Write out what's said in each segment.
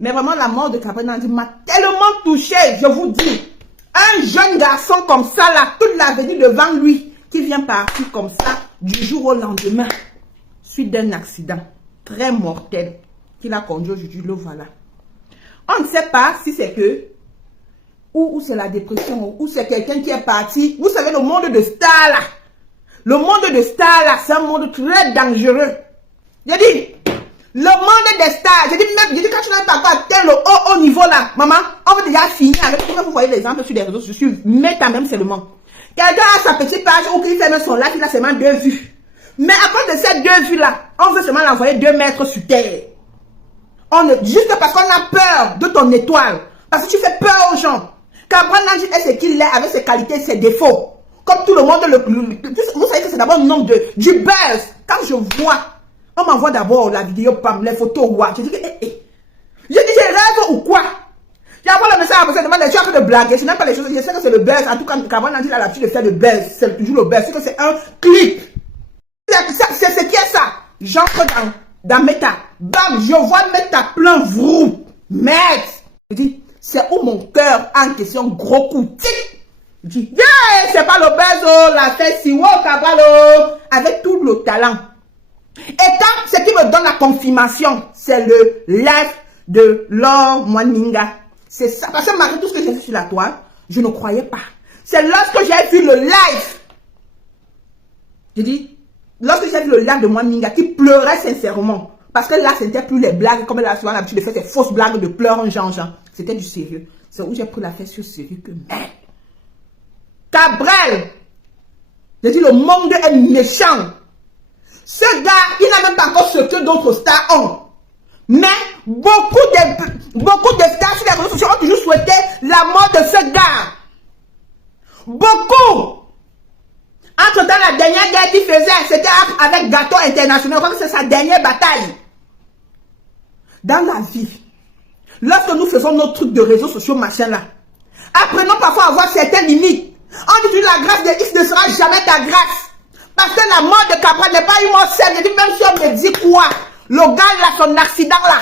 Mais vraiment, la mort de Gabriel Nandi m'a tellement touché, je vous dis. Un jeune garçon comme ça, là, toute l'avenir devant lui, qui vient partir comme ça, du jour au lendemain, suite d'un accident très mortel, qu'il a conduit aujourd'hui, le voilà. On ne sait pas si c'est que, ou c'est la dépression, ou c'est quelqu'un qui est parti. Vous savez, le monde de stars, là, le monde de stars, là, c'est un monde très dangereux. J'ai dit, le monde des stars, j'ai dit, même, quand tu n'as pas atteint le haut niveau là, maman, on va déjà finir avec, vous voyez l'exemple sur les réseaux sociaux, mais quand même seulement. Quelqu'un a sa petite page ou qu'il fait même son live, il a seulement 2 vues. Mais à cause de ces 2 vues là, on veut seulement l'envoyer 2 mètres sur terre. Juste parce qu'on a peur de ton étoile. Parce que tu fais peur aux gens. Gabriel Nandi est ce qu'il est avec ses qualités et ses défauts. Comme tout le monde, vous savez que c'est d'abord le nom du buzz. Quand je vois, on m'envoie d'abord la vidéo, pam, les photos, ouais. Je dis, je dis, je rêve ou quoi? J'envoie le message à personne, demande, tu as fait de blaguer. Je n'aime pas les choses, je sais que c'est le buzz. En tout cas, Gabriel Nandi a l'habitude de faire le buzz. C'est toujours le buzz. C'est que c'est un clip. C'est ce qui est ça. J'entre dans Meta. Bam, je vois Meta plein vrou. Merde. Je dis, c'est où mon cœur en question, gros coup. Tic. Je dis, yeah, c'est pas le buzz, oh, la fête, si, wow, cabalo. Avec tout le talent. Et quand ce qui me donne la confirmation, c'est le live de Laure Mwaninga. C'est ça. Parce que malgré tout ce que j'ai vu sur la toile, je ne croyais pas. C'est lorsque j'ai vu le live. Je dis, lorsque j'ai vu le live de Mwaninga qui pleurait sincèrement. Parce que là, ce n'était plus les blagues comme elle a souvent l'habitude de faire ces fausses blagues de pleurs en genre. C'était du sérieux. C'est où j'ai pris la fête sur sérieux que merde. Gabriel. J'ai dit, le monde est méchant. Ce gars, il n'a même pas encore ce que d'autres stars ont. Mais beaucoup de stars sur les réseaux sociaux ont toujours souhaité la mort de ce gars. Beaucoup. Entre-temps, la dernière guerre qu'il faisait, c'était avec Gâteau International. Je crois que c'est sa dernière bataille. Dans la vie, lorsque nous faisons nos trucs de réseaux sociaux, machin là, apprenons parfois à avoir certaines limites. On dit que la grâce de X ne sera jamais ta grâce. Parce que la mort de Gabriel n'est pas une mort simple. Je dis, même si on me dit quoi, le gars là, son accident là,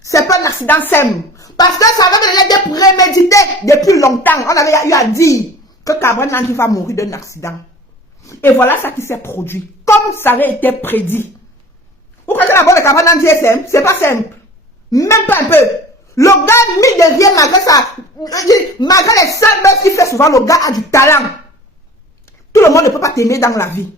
c'est pas un accident simple. Parce que ça avait déjà été prémédité depuis longtemps. On avait eu à dire que Gabriel Nandi va mourir d'un accident. Et voilà ça qui s'est produit. Comme ça avait été prédit. Vous croyez que la mort de Gabriel Nandi est simple? C'est pas simple. Même pas un peu. Le gars mis derrière, malgré les sales meufs qu'il fait souvent, le gars a du talent. Tout le monde ne peut pas t'aimer dans la vie.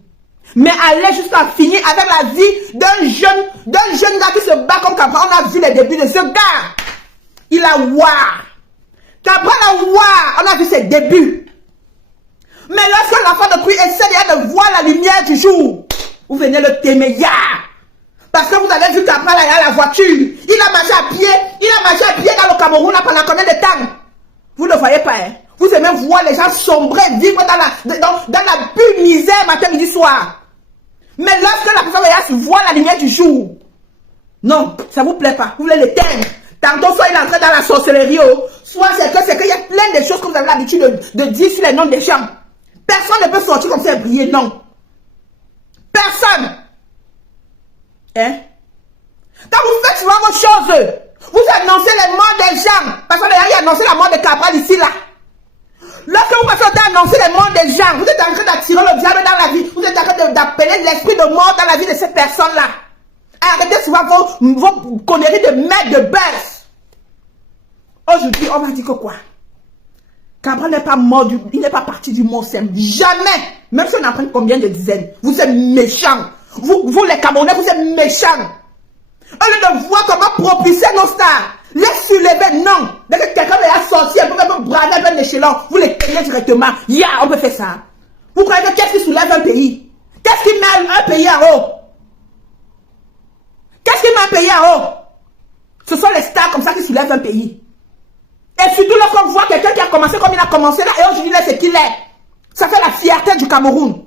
Mais aller jusqu'à finir avec la vie d'un jeune gars qui se bat comme Gabriel. On a vu les débuts de ce gars. Il a war. Gabriel a war. On a vu ses débuts. Mais lorsque l'enfant de Christ essaie de voir la lumière du jour, vous venez le t'aimer. Parce que vous avez vu Gabriel à la voiture. Il a marché à pied. Il a marché à pied dans le Cameroun pendant combien de temps? Vous ne voyez pas, hein? Vous aimez voir les gens sombrer, vivre dans la pure misère matin, midi, soir. Mais lorsque la personne voit la lumière du jour, non, ça ne vous plaît pas. Vous voulez l'éteindre. Tantôt, soit il est entré dans la sorcellerie, soit c'est qu'il y a plein de choses que vous avez l'habitude de dire sur les noms des gens. Personne ne peut sortir comme ça et briller, non. Personne. Hein? Quand vous faites souvent vos choses, vous annoncez les morts des gens. Parce que il a annoncé la mort de Gabriel ici, là. Lorsque vous passez à annoncer les morts des gens, vous êtes en train d'attirer le diable dans la vie. Vous êtes en train d'appeler l'esprit de mort dans la vie de ces personnes-là. Arrêtez souvent vos conneries de maître de buzz. Aujourd'hui, on va dire que quoi? Gabriel n'est pas mort, il n'est pas parti du mot simple. Jamais. Même si on en prend combien de dizaines. Vous êtes méchants. Vous les Camerounais, vous êtes méchants. Au lieu de voir comment propulser nos stars, les soulever, non. Dès que quelqu'un est sorti, un peu braver un échelon, vous les payez directement. On peut faire ça. Vous croyez que qu'est-ce qui soulève un pays? Qu'est-ce qui met un pays en haut? Qu'est-ce qui met un pays en haut? Ce sont les stars comme ça qui soulèvent un pays. Et surtout lorsqu'on voit quelqu'un qui a commencé comme il a commencé là, et aujourd'hui là c'est qu'il est. Ça fait la fierté du Cameroun.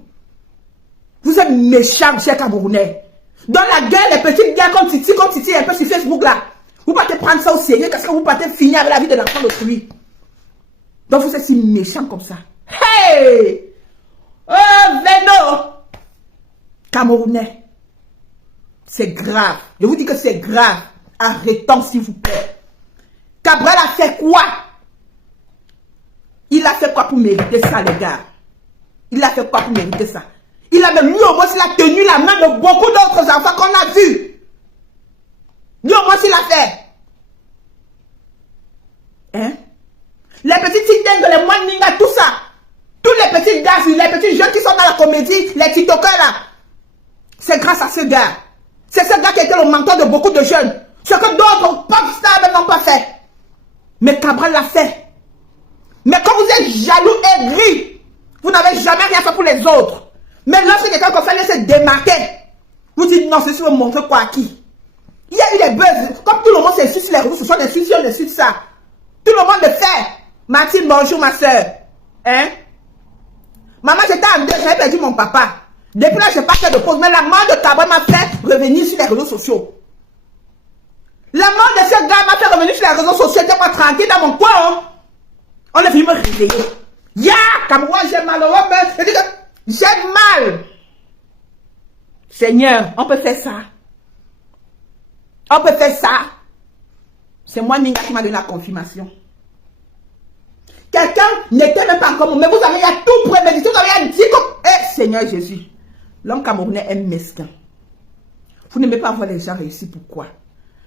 Vous êtes méchants, chers Camerounais. Dans la guerre, les petites guerres comme Titi, un peu sur Facebook là. Vous partez prendre ça au sérieux parce que vous partez finir avec la vie de l'enfant d'autrui. Donc vous êtes si méchants comme ça. Hey! Oh, Veno! Camerounais. C'est grave. Je vous dis que c'est grave. Arrêtons s'il vous plaît. Cabral a fait quoi? Il a fait quoi pour mériter ça, les gars? Il a fait quoi pour mériter ça? Il a même, lui au moins, il a tenu la main de beaucoup d'autres enfants qu'on a vus. Lui au moins, il a fait. Hein? Les petits TikTok, les moines ninga, tout ça. Tous les petits gars, les petits jeunes qui sont dans la comédie, les TikTokers là. C'est grâce à ce gars. C'est ce gars qui était le mentor de beaucoup de jeunes. Ce que d'autres pop stars n'ont pas fait. Mais Cabral l'a fait. Mais quand vous êtes jaloux et gris, vous n'avez jamais rien fait pour les autres. Mais lorsque quelqu'un comme ça se démarquer, vous dites non, ceci veut montrer quoi à qui? Il y a eu des buzz. Comme tout le monde s'insulte sur les réseaux sociaux, des suicides, des suites ça. Tout le monde le fait. Mathilde, bonjour ma soeur. Hein? Maman, j'étais en deuil, j'avais perdu mon papa. Depuis là, je n'ai pas fait de pause. Mais la mort de Cabral m'a fait revenir sur les réseaux sociaux. La mort de ce gars m'a fait revenir sur les réseaux sociaux. J'étais pas tranquille dans mon coin. Hein? On est venu me réveiller. Ya, Cameroun, j'ai mal au homme. J'ai mal. Seigneur, on peut faire ça. On peut faire ça. C'est moi, Ninga, qui m'a donné la confirmation. Quelqu'un n'était même pas encore, mais vous avez à tout prémédité, vous avez à dire comme, eh, Seigneur Jésus, l'homme camerounais est mesquin. Vous n'aimez pas voir les gens réussir, pourquoi?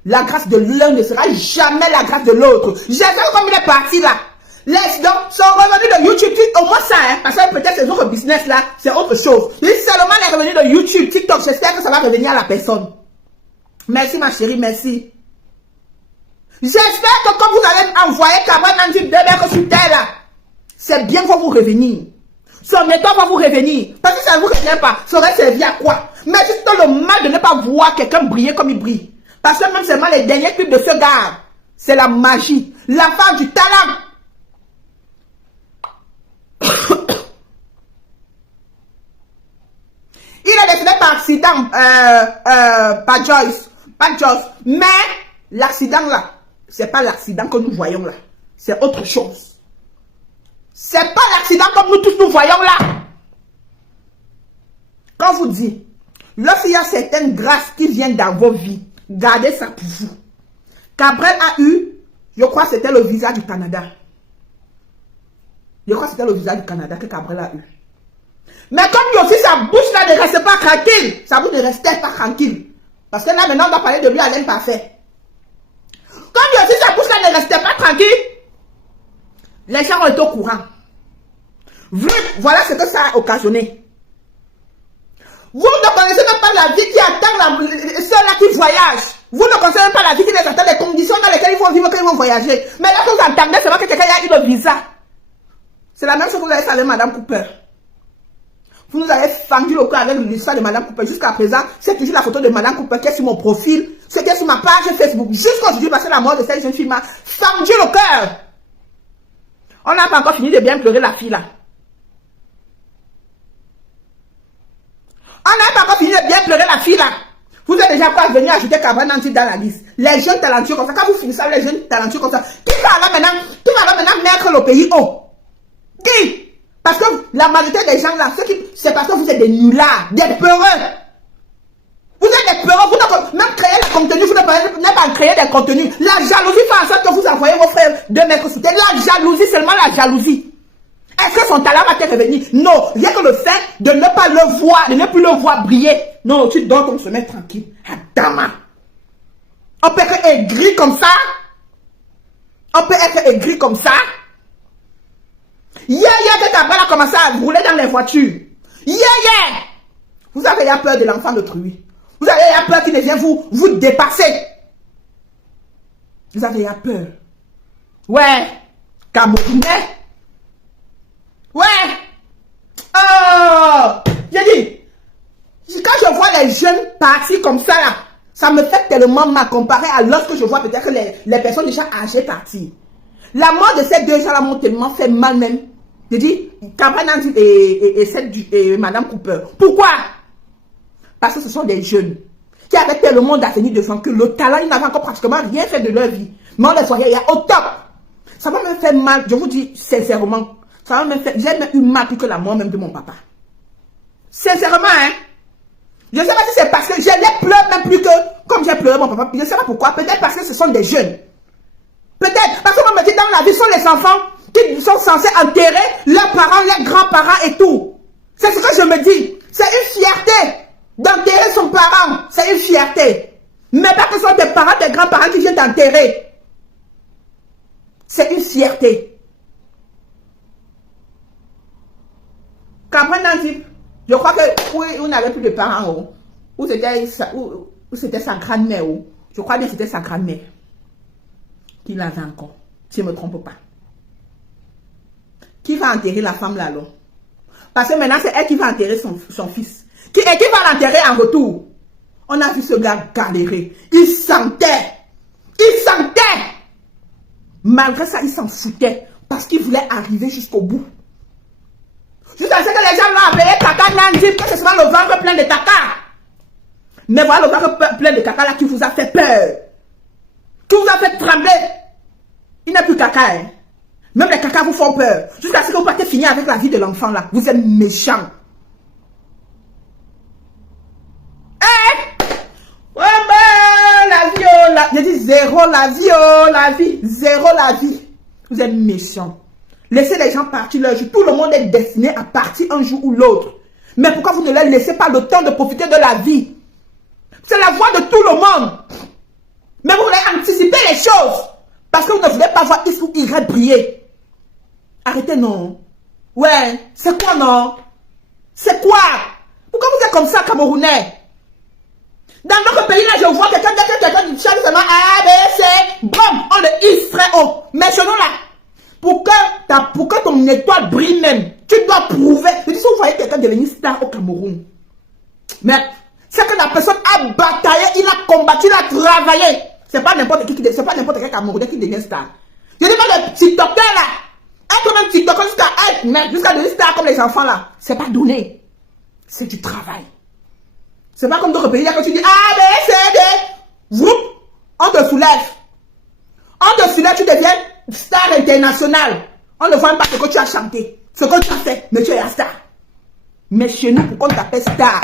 La grâce de l'un ne sera jamais la grâce de l'autre. J'ai vu comme il est parti là. Les gens sont revenus de YouTube, au moins ça, hein, parce que peut-être ces autres business là, c'est autre chose. Si seulement les revenus de YouTube, TikTok, j'espère que ça va revenir à la personne. Merci ma chérie, merci. J'espère que quand vous allez envoyer Cabral Nandi Deber sur terre là, c'est bien qu'on vous revenir. Son état va vous revenir. Parce que ça ne vous revient pas. Ça aurait servi à quoi? Mais c'est le mal de ne pas voir quelqu'un briller comme il brille. Parce que même seulement les derniers clips de ce gars, c'est la magie. La femme du talent. Il est décédé par accident. Pas Joyce. Mais l'accident là, c'est pas l'accident que nous voyons là. C'est autre chose. C'est pas l'accident comme nous tous nous voyons là. Quand vous dites, lorsqu'il y a certaines grâces qui viennent dans vos vies, gardez ça pour vous. Cabral a eu, je crois que c'était le visa du Canada. Je crois que c'était le visa du Canada que Cabral a eu. Mais comme aussi sa bouche là ne restait pas tranquille, sa bouche ne restait pas tranquille. Parce que là maintenant on doit parler de lui à l'imparfait. Comme aussi sa bouche là ne restait pas tranquille, les gens ont été au courant. Voilà ce que ça a occasionné. Vous ne connaissez même pas la vie qui attend ceux-là qui voyagent. Vous ne connaissez même pas la vie qui les attend, les conditions dans lesquelles ils vont vivre quand ils vont voyager. Mais là, vous entendez seulement que quelqu'un a eu le visa. C'est la même chose que vous avez fait avec Madame Cooper. Vous nous avez fendu le cœur avec l'histoire de Madame Cooper. Jusqu'à présent, c'est toujours la photo de Madame Cooper qui est sur mon profil, ce qui est sur ma page Facebook. Jusqu'à aujourd'hui, parce que la mort de cette jeune fille m'a fendu le cœur. On n'a pas encore fini de bien pleurer la fille là. On n'a pas encore fini de bien pleurer la fille là. Vous êtes déjà quoi venir ajouter Cabral Nandi dans la liste. Les jeunes talentueux comme ça, quand vous finissez avec les jeunes talentueux comme ça, qui va là maintenant mettre le pays haut? Qui? Parce que la majorité des gens là, c'est parce que vous êtes des nullards, des peureux. Vous êtes des peureux, vous même créer des contenus, vous n'avez pas créer des contenus. La jalousie fait en sorte que vous envoyez vos frères de mettre sous terre. La jalousie, seulement la jalousie. Est-ce que son talent va te revenir? Non, rien que le fait de ne pas le voir, de ne plus le voir briller. Non, tu dois donc se mettre tranquille. Adama. On peut être aigri comme ça. On peut être aigri comme ça. Hier, que Cabral a commencé à rouler dans les voitures. Hier. Vous avez eu peur de l'enfant d'autrui. Vous avez eu peur qu'il ne vienne vous dépasser. Vous avez eu peur. Ouais. Camerounais. Ouais. Oh. J'ai dit. Quand je vois les jeunes partis comme ça là, ça me fait tellement mal comparé à lorsque je vois peut-être les personnes déjà âgées partir. La mort de ces deux gens-là m'ont tellement fait mal même. Je dis, Cabral Nandi et Madame Cooper. Pourquoi? Parce que ce sont des jeunes qui avaient tellement d'avenir devant que le talent, ils n'avaient encore pratiquement rien fait de leur vie. Mais on les voyait au top. Ça m'a même fait mal, je vous dis sincèrement. Ça m'a même fait, j'ai même eu mal plus que la mort même de mon papa. Sincèrement, hein. Je ne sais pas si c'est parce que je les pleure même plus que comme j'ai pleuré mon papa. Je ne sais pas pourquoi. Peut-être parce que ce sont des jeunes. Peut-être. la vie sont les enfants qui sont censés enterrer leurs parents, leurs grands-parents et tout. C'est ce que je me dis. C'est une fierté d'enterrer son parent. C'est une fierté. Mais pas que ce sont tes parents, tes grands-parents qui viennent t'enterrer. C'est une fierté. Cameroun Nandip, je crois que oui, on n'avait plus de parents. Ou c'était sa grand-mère. Je crois bien que c'était sa grand-mère qui l'avait encore. Si je ne me trompe pas. Qui va enterrer la femme là, parce que maintenant, c'est elle qui va enterrer son fils. Et qui va l'enterrer en retour. On a vu ce gars galérer. Il sentait. Il sentait. Malgré ça, il s'en foutait. Parce qu'il voulait arriver jusqu'au bout. Jusqu'à ce que les gens l'ont appelé Kaka Nandip, que ce soit le ventre plein de caca. Mais voilà le ventre plein de caca là qui vous a fait peur. Qui vous a fait trembler. Il n'est plus caca, hein. Même les cacas vous font peur. Jusqu'à ce que vous partez finir avec la vie de l'enfant là. Vous êtes méchants. Ouais, ben, la vie, oh, j'ai dit zéro la vie, oh, la vie. Zéro la vie. Vous êtes méchants. Laissez les gens partir leur jour. Tout le monde est destiné à partir un jour ou l'autre. Mais pourquoi vous ne leur laissez pas le temps de profiter de la vie? C'est la voie de tout le monde. Mais vous voulez anticiper les choses. Parce que vous ne voulez pas voir X ou Y briller. Arrêtez, non. Ouais, c'est quoi, non? C'est quoi? Pourquoi vous êtes comme ça, Camerounais? Dans notre pays, là, je vois quelqu'un du chant seulement A, B, C, boum, on le hisse très haut. Mais chez nous, là, pour que ton étoile brille même, tu dois prouver. Je dis, si vous voyez quelqu'un devenir star au Cameroun, mais c'est que la personne a bataillé, il a combattu, il a travaillé. C'est pas n'importe qui, c'est pas n'importe quel Camerounais qui devient star. Je dis pas le TikToker là. Être même TikToker jusqu'à devenir star comme les enfants là. C'est pas donné. C'est du travail. C'est pas comme d'autres pays là quand tu dis A, B, C, D. Vroup, on te soulève. On te soulève, tu deviens star international. On ne voit même pas ce que tu as chanté. Ce que tu as fait, mais tu es la star. Mais chez nous, pour qu'on t'appelle star,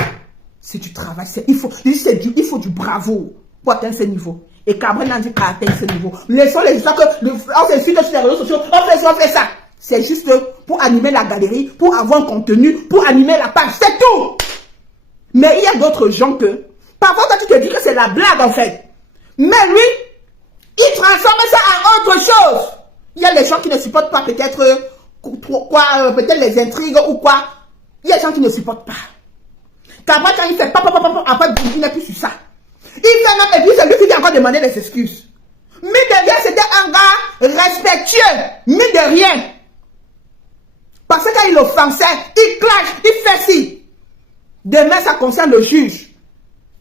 c'est du travail. Il faut du bravo pour atteindre ce niveau. Et Cameroun a dit qu'à atteindre ce niveau. Laissons les histoires que on s'insulte sur les réseaux sociaux, on fait ça. C'est juste pour animer la galerie, pour avoir un contenu, pour animer la page. C'est tout. Mais il y a d'autres gens que, parfois quand tu te dis que c'est la blague en fait. Mais lui, il transforme ça en autre chose. Il y a les gens qui ne supportent pas peut-être peut-être les intrigues ou quoi. Il y a des gens qui ne supportent pas. Qu'après quand il fait après il n'est plus sur ça. Il fait même, et puis c'est lui qui vient encore demander des excuses. Mais derrière, c'était un gars respectueux. Mais de rien. Parce que quand il offensait, il clash, il fait ci. Demain, ça concerne le juge.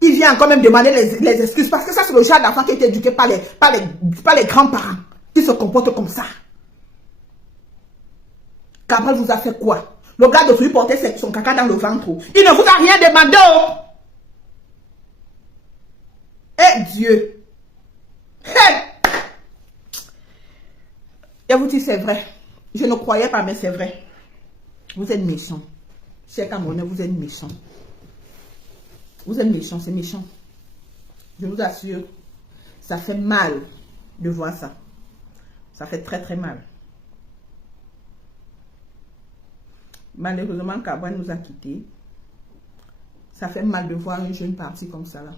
Il vient encore même demander les excuses. Parce que ça, c'est le genre d'enfant qui a été éduqué par les grands-parents. Qui se comportent comme ça. Cabral vous a fait quoi? Le gars de lui portait son caca dans le ventre. Il ne vous a rien demandé. Eh Dieu. Hey. Et vous dites c'est vrai. Je ne croyais pas, mais c'est vrai. Vous êtes méchants. Chers Camerounais, vous êtes méchants. Vous êtes méchants, c'est méchant. Je vous assure, ça fait mal de voir ça. Ça fait très très mal. Malheureusement, Cameroun nous a quittés. Ça fait mal de voir un jeune parti comme ça là.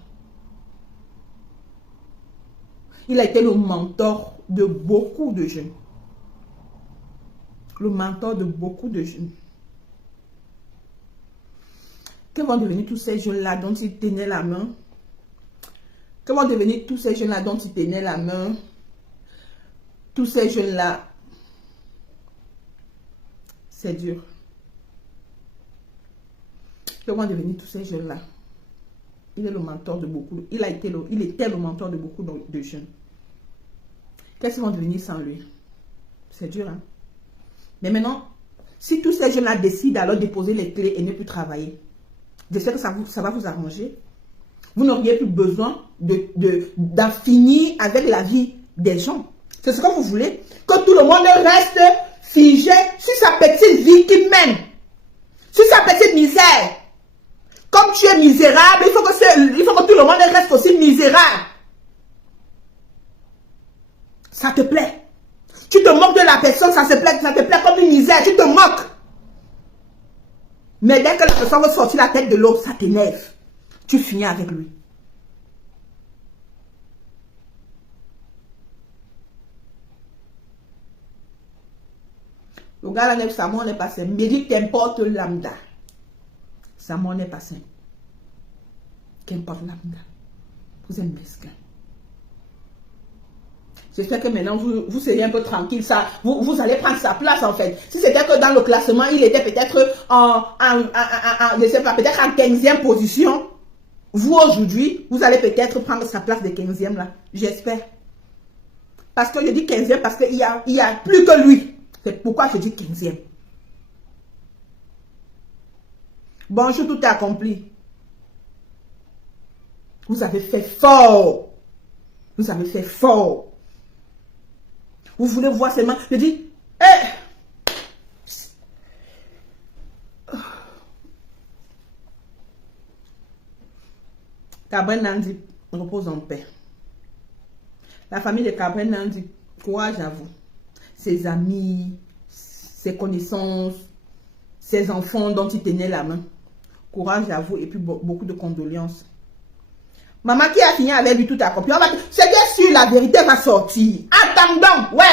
Il a été le mentor de beaucoup de jeunes. Le mentor de beaucoup de jeunes. Que vont devenir tous ces jeunes-là dont il tenait la main? Que vont devenir tous ces jeunes-là dont il tenait la main? Tous ces jeunes-là. C'est dur. Que vont devenir tous ces jeunes-là? Il est le mentor de beaucoup. Il était le mentor de beaucoup de jeunes. Qu'est-ce qu'ils vont devenir sans lui? C'est dur, hein? Mais maintenant, si tous ces jeunes-là décident alors de déposer les clés et ne plus travailler, je sais que ça va vous arranger. Vous n'auriez plus besoin d'en finir avec la vie des gens. C'est ce que vous voulez. Que tout le monde reste figé sur sa petite vie qu'il mène. Sur sa petite misère. Comme tu es misérable, il faut que tout le monde reste aussi misérable. Ça te plaît. Tu te moques de la personne, ça te plaît comme une misère, tu te moques. Mais dès que la personne veut sortir la tête de l'autre, ça t'énerve. Tu finis avec lui. Le gars là, Samuel n'est pas simple. Mais dit qu'importe lambda. Samuel n'est pas simple. Qu'importe lambda. Vous êtes mesquin. J'espère que maintenant vous serez un peu tranquille. Ça, vous allez prendre sa place en fait. Si c'était que dans le classement, il était peut-être je sais pas, peut-être en 15e position. Vous aujourd'hui, vous allez peut-être prendre sa place de 15e là. J'espère. Parce que je dis 15e parce qu'il y a plus que lui. C'est pourquoi je dis 15e. Bonjour, tout est accompli. Vous avez fait fort. Vous avez fait fort. Vous voulez voir seulement. Je dis, Cabrel Nandi repose en paix. La famille de Cabrel Nandi, courage à vous. Ses amis, ses connaissances, ses enfants dont il tenait la main. Courage à vous et puis beaucoup de condoléances. Maman qui a fini avec lui tout accompli. C'est bien sûr, la vérité va sortir. Attendons, ouais.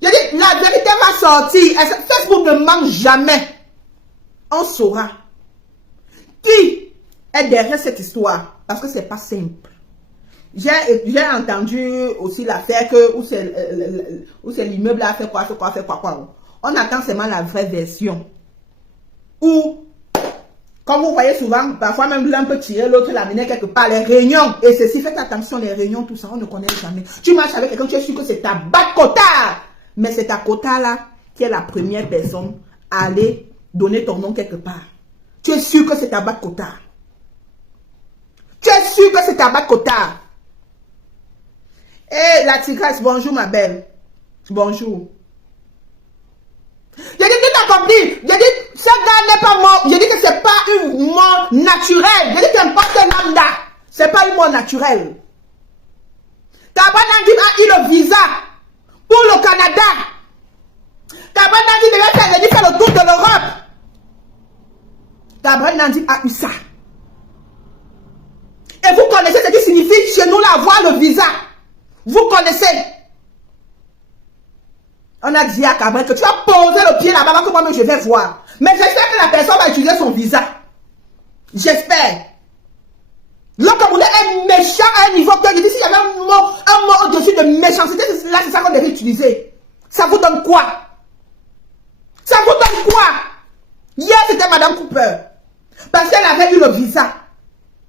Je dis, la vérité va sortir. Facebook ne manque jamais. On saura qui est derrière cette histoire. Parce que c'est pas simple. J'ai entendu aussi l'affaire que où c'est l'immeuble a fait quoi. On attend seulement la vraie version. Ou, comme vous voyez souvent, parfois même l'un peut tirer, l'autre l'amener quelque part. Les réunions, et ceci, faites attention, les réunions, tout ça, on ne connaît jamais. Tu marches avec quelqu'un, tu es sûr que c'est ta Bakota. Mais c'est ta Kota là, qui est la première personne à aller donner ton nom quelque part. Tu es sûr que c'est ta Bakota. Tu es sûr que c'est ta Bakota. Eh, la tigresse, bonjour ma belle. Bonjour. J'ai dit, tu t'as compris. J'ai dit, ce gars n'est pas mort. J'ai dit que c'est pas une mort naturelle. J'ai dit, qu'importe lambda. C'est pas une mort naturelle. Cabrel Nandi a eu le visa pour le Canada. Cabrel Nandi devait faire le tour de l'Europe. Cabrel Nandi a eu ça. Et vous connaissez ce qui signifie chez nous là avoir le visa. Vous connaissez. On a dit à Cabrel que tu as posé le pied là-bas que moi-même je vais voir. Mais j'espère que la personne va utiliser son visa. J'espère. Lorsque vous êtes méchant à un niveau que je dis, s'il y avait un mot au-dessus de méchanceté, là c'est ça qu'on devait utiliser. Ça vous donne quoi? Ça vous donne quoi? Hier c'était Madame Cooper. Parce qu'elle avait eu le visa.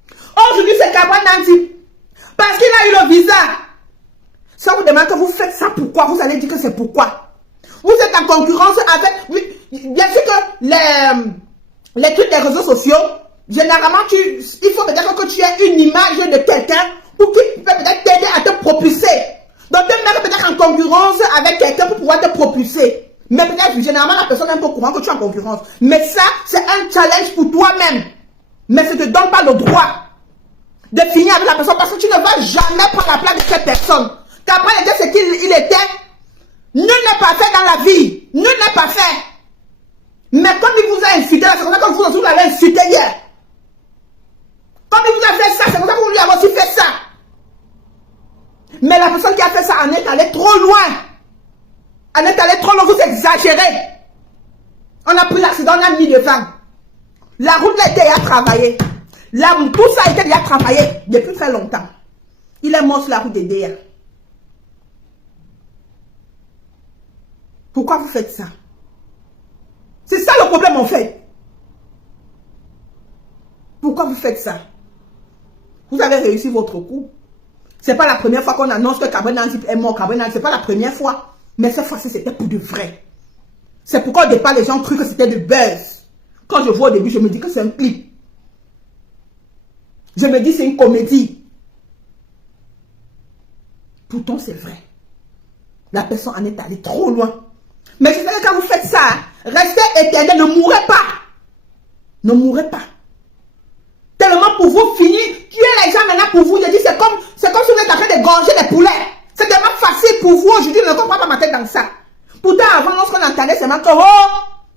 Aujourd'hui c'est Cabrel Nandi. Parce qu'il a eu le visa. Ça vous demande que vous faites ça pourquoi? Vous allez dire que c'est pourquoi. Vous êtes en concurrence avec... Bien sûr que les trucs des réseaux sociaux, généralement, il faut peut-être que tu aies une image de quelqu'un pour qu'il peut peut-être t'aider à te propulser. Donc, tu es peut-être en concurrence avec quelqu'un pour pouvoir te propulser. Mais peut-être, généralement, la personne n'est pas au courant que tu es en concurrence. Mais ça, c'est un challenge pour toi-même. Mais ça ne te donne pas le droit de finir avec la personne parce que tu ne vas jamais prendre la place de cette personne. Qu'après, il était ce qu'il était. Nul n'est pas fait dans la vie. Nul n'est pas fait. Mais comme il vous a insulté, c'est comme ça que vous l'avez insulté hier. Comme il vous a fait ça, c'est comme ça que vous lui avez aussi fait ça. Mais la personne qui a fait ça en est allée trop loin. Elle est allée trop loin, vous exagérez. On a pris l'accident, on a mis devant. La route là était déjà travaillée. Tout ça a été déjà travaillé depuis très longtemps. Il est mort sur la route des DEA. Pourquoi vous faites ça? C'est ça le problème en fait. Pourquoi vous faites ça? Vous avez réussi votre coup. C'est pas la première fois qu'on annonce que Cabrel Nandi est mort. Cabrel Nandi, c'est pas la première fois. Mais cette fois-ci, c'était pour de vrai. C'est pourquoi au départ, les gens cru que c'était de buzz. Quand je vois au début, je me dis que c'est un clip. Je me dis c'est une comédie. Pourtant, c'est vrai. La personne en est allée trop loin. Mais je sais que quand vous faites ça, restez éternel, ne mourrez pas. Ne mourrez pas. Tellement pour vous finir, tuer les gens maintenant pour vous. Je dis, c'est comme si vous êtes en train de gorger des poulets. C'est tellement facile pour vous, aujourd'hui, je ne comprends pas ma tête dans ça. Pourtant, avant, lorsqu'on entendait seulement que, oh,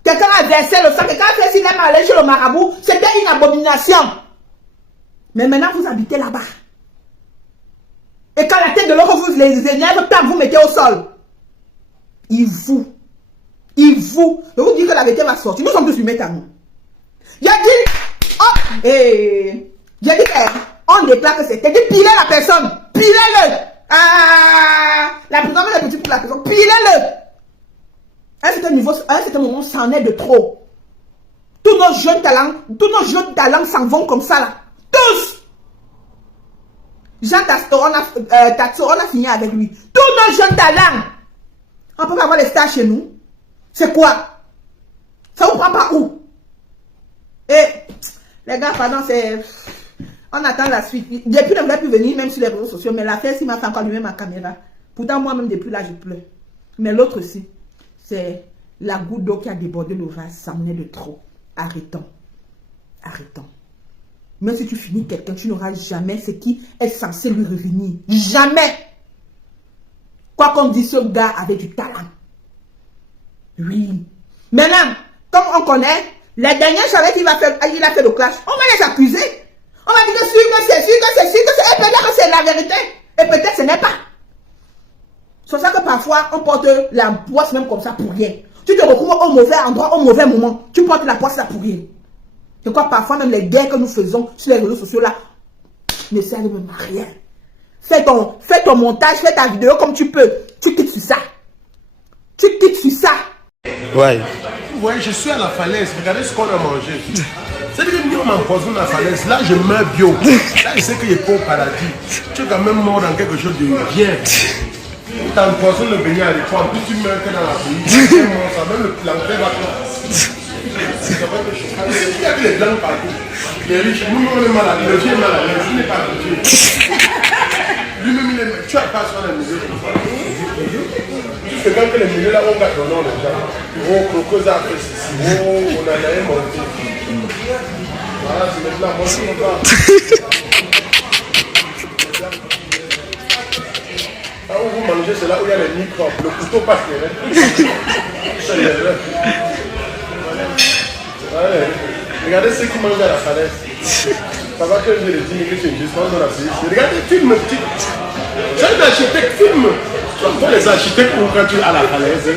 quelqu'un a versé le sang, quelqu'un a fait s'il aime aller chez le marabout, c'était une abomination. Mais maintenant, vous habitez là-bas. Et quand la tête de l'autre vous les énerve, vous mettez au sol. Je vous dis que la vérité va sortir. Nous sommes tous humains à nous. J'ai dit, oh, j'ai dit, on déclare que c'était dit, pilez la personne, pilez-le. Ah, la personne est petite pour la personne, pilez-le. À un certain niveau, à un certain moment, ça en est de trop. Tous nos jeunes talents s'en vont comme ça là. Tous. Jean Tastor, on a fini avec lui. Tous nos jeunes talents. On peut pas avoir les stars chez nous. C'est quoi? Ça vous prend pas où? Et les gars, pardon, c'est... On attend la suite. Depuis, je ne vais plus venir, même sur les réseaux sociaux, mais l'affaire, s'il m'a fait encore lui-même ma caméra. Pourtant, moi-même, depuis là, je pleure. Mais l'autre aussi, c'est la goutte d'eau qui a débordé le vase. Ça en est de trop. Arrêtons. Arrêtons. Même si tu finis quelqu'un, tu n'auras jamais ce qui est censé lui revenir. Jamais. Quoi qu'on dise, ce gars avait du talent. Oui. Maintenant, comme on connaît, la dernière charrette, il a fait le clash. On va les accuser. On va dire que c'est sûr, que c'est et peut-être que c'est la vérité. Et peut-être que ce n'est pas. C'est pour ça que parfois, on porte la poisse même comme ça pour rien. Tu te retrouves au mauvais endroit, au mauvais moment. Tu portes la poisse là pour rien. Je crois parfois même les guerres que nous faisons sur les réseaux sociaux là ne servent même à rien. Fais ton montage, fais ta vidéo comme tu peux. Tu quittes sur ça. Tu quittes sur ça. Ouais. Vous voyez, je suis à la falaise. Regardez ce qu'on a mangé. C'est-à-dire que nous, on m'empoisonne la falaise. Là, je meurs bio. Là, je sais qu'il est pas au paradis. Tu es quand même mort dans quelque chose de bien. Tu t'empoisonnes le beignet à l'époque. En plus, tu meurs que dans la pluie. Même l'enfer va te... Il y a que les blancs partout. Les riches, nous, on est malades. Le vieux est malade. Le vieux n'est pas le vieux. Lui-même, il est... Tu as pas sur les musées. C'est quand que les milieux là, on garde le nom déjà. Oh, Crocosa a fait ceci. Oh, on a l'air monté. Voilà, c'est maintenant, moi, je ne pas. Là où vous mangez, c'est là où il y a les microbes. Le couteau passe les rêves. C'est les rêves. Regardez ceux qui mangent à la falaise. Ça va que je les dis, que c'est juste dans la police. Regardez, filme, petit. C'est un architecte, filme. Tous les architectes, quand tu es à la falaise,